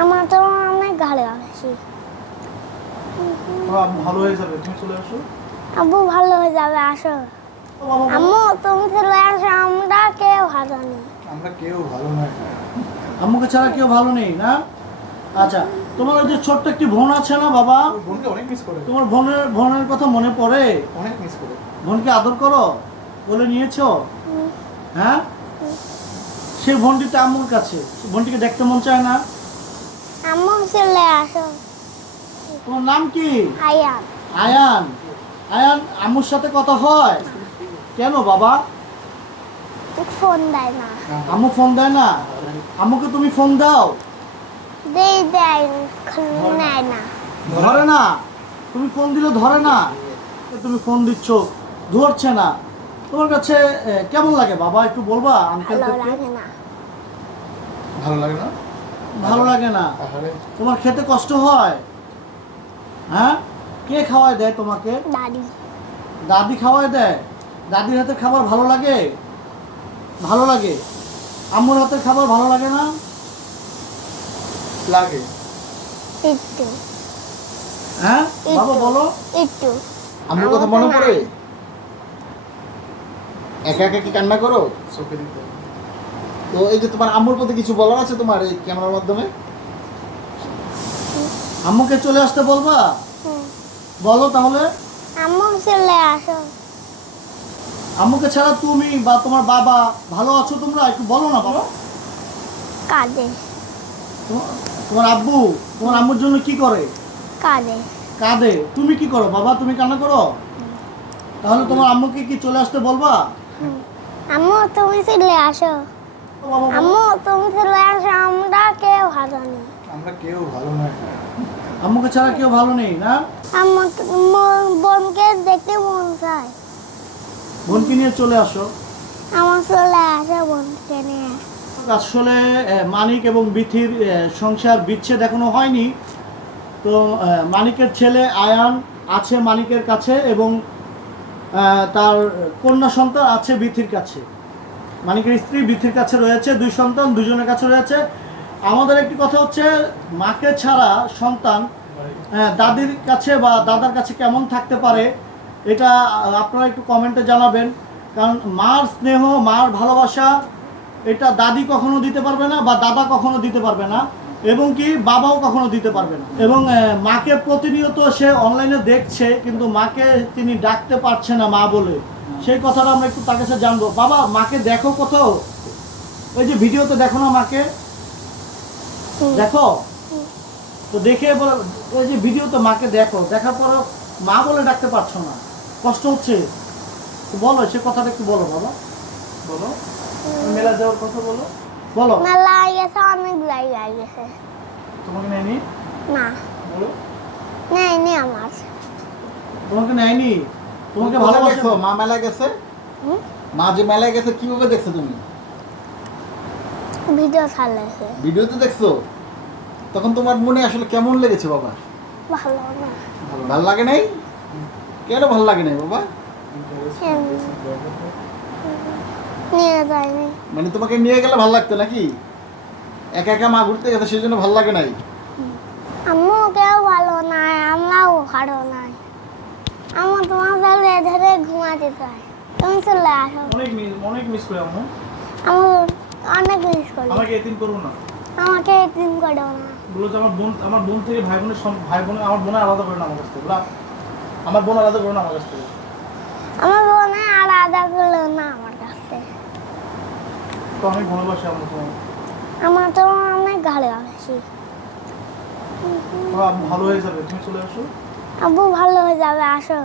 আমার তো অনেক তোমার আম্মু ভালো হয়ে যাবে তুমি চলে আসো। আব্বু ভালো হয়ে যাবে আসো। আম্মু তুমি চলে আসো আমরা কেউ ভালো নেই। আমরা কেউ ভালো নয় আম্মুকে ছাড়া কেউ ভালো নেই না? আচ্ছা তোমার ওই যে ছোট্ট একটি বোন আছে না বাবা? বোনকে অনেক মিস করে। তোমার বোনের বোনের কথা মনে পড়ে? অনেক মিস করে। বোনকে আদর করো? বলে নিয়েছো? হ্যাঁ? সেই বোনটি তো আম্মুর কাছে। বোনটিকে দেখতে মন চায় না। আম্মু চলে আসো। তোমার নাম কি? আয়ান। আয়ান? আয়ান আম্মুর সাথে কথা হয়? কেন বাবা? ফোন দেয় না। আম্মু ফোন দেয় না? আম্মুকে তুমি ফোন দাও। দেই দেয় নেয় না। ধরে না? তুমি ফোন দিলে ধরে না? তুমি ফোন দিচ্ছ ধরছে না। তোমার কাছে কেমন লাগে বাবা? একটু বলবা আঙ্কেল ভালো লাগে না। ভালো লাগে না? ভালো লাগে না। তোমার খেতে কষ্ট হয়? হ্যাঁ? কে খাওয়ায় দেয় তোমাকে? দাদি। দাদি খাওয়ায় দেয়? দাদির হাতের খাবার ভালো লাগে? ভালো লাগে। আম্মুর হাতের খাবার ভালো লাগে না? লাগে। একটু। হ্যাঁ? বাবা বলো। একটু। আমার কথা মনে পড়ে? একা একা কি কান্না করো? চোখে দিতে তো এই যে তোমার আম্মুর প্রতি কিছু বলার আছে তোমার এই ক্যামেরার মাধ্যমে? আম্মুকে চলে আসতে বলবা। বলো তাহলে। আম্মু চলে আসো। আম্মুকে ছাড়া তুমি বা তোমার বাবা ভালো আছো তোমরা? একটু বলো না বাবা। কাঁদে তোমার- আব্বু তোমার আম্মুর জন্য কি করে? কাঁদে কাঁদে তুমি কি করো বাবা? তুমি কান্না করো? তাহলে তোমার আম্মুকে কি চলে আসতে বলবা। আম্মু তুমি চলে আসো। আম্মু তুমি চলে আসো আমরা কেউ ভালো নেই। আমরা কেউ ভালো নয় আম্মুকে ছাড়া কেউ ভালো নেই না? আম্মু বোনকে দেখতে মন চায়। বোনকে নিয়ে চলে আসো। আমার চলে আসো বোনকে নিয়ে। আসলে মানিক এবং বিথির সংসার বিচ্ছেদ এখনও হয়নি। তো মানিকের ছেলে আয়ান আছে মানিকের কাছে এবং তার কন্যা সন্তান আছে বিথির কাছে। মানিকের স্ত্রী বিথির কাছে রয়েছে দুই সন্তান দুজনের কাছে রয়েছে। আমাদের একটি কথা হচ্ছে মাকে ছাড়া সন্তান আহ, দাদির কাছে বা দাদার কাছে কেমন থাকতে পারে এটা আপনারা একটু কমেন্টে জানাবেন। কারণ মার স্নেহ মার ভালোবাসা এটা দাদি কখনো দিতে পারবে না বা দাদা কখনো দিতে পারবে না এবং কি বাবাও কখনো দিতে পারবে না। এবং মাকে প্রতিনিয়ত সে অনলাইনে দেখছে কিন্তু মাকে তিনি ডাকতে পারছে না মা বলে। সেই কথাটা আমরা একটু তার কাছে জানব। বাবা মাকে দেখো কোথাও? ওই যে ভিডিওতে দেখো না মাকে? দেখো? তো দেখে ওই যে ভিডিওতে মাকে দেখো দেখার পরও মা বলে ডাকতে পারছ না। কষ্ট হচ্ছে। বলো সে কথাটা একটু বলো বাবা। বলো। মেলা যাওয়ার কথা বলো। বলো। মেলা গেছে অনেক জায়গায় গেছে। তোমাকে নেয়নি? না। বলো। নেয়নি আমার। তোমাকে নেয়নি? তোমাকে ভালোবাসো? মা মেলায় গেছে? মা যে মেলায় গেছে কীভাবে দেখছ তুমি? ভিডিও ছাড়লেছে ভিডিওতে দেখছ? তখন তোমার মনে আসলে কেমন লেগেছে বাবা? ভালো না। ভালো লাগে নাই? কেন ভালো লাগে নাই বাবা? নিয়ে যায়নি। মানে তোমাকে নিয়ে গেলে ভালো লাগতো নাকি? একা একা মা ঘুরতে গেছে সেই জন্য ভালো লাগে নাই? আম্মু কেউ ভালো নাই আমরাও ভালো নাই। আমার তোমার ধরে ধরে ঘুমাতে চাই তুমি চলে আসো। অনেক মিস অনেক মিস করে আম্মু আমার অনেক মিস করি। আমাকে এতিম করব না। আমাকে দিন করো না। বলল যে আমার বোন আমার বোন থেকে ভাই বোনের ভাই বোনের আমার বোনের আলাদা করে না আমার কাছ থেকে আমার বোন আলাদা করে না আমার কাছ থেকে। আমার বোনে আলাদা করল না আমার কাছে তো অনেক ভালোবাসি আম্মু তোমার আমার তো অনেক ভালোবাসি। ভালো হয়ে যাবে। তুমি চলে আসো। আব্বু ভালো হয়ে যাবে আসো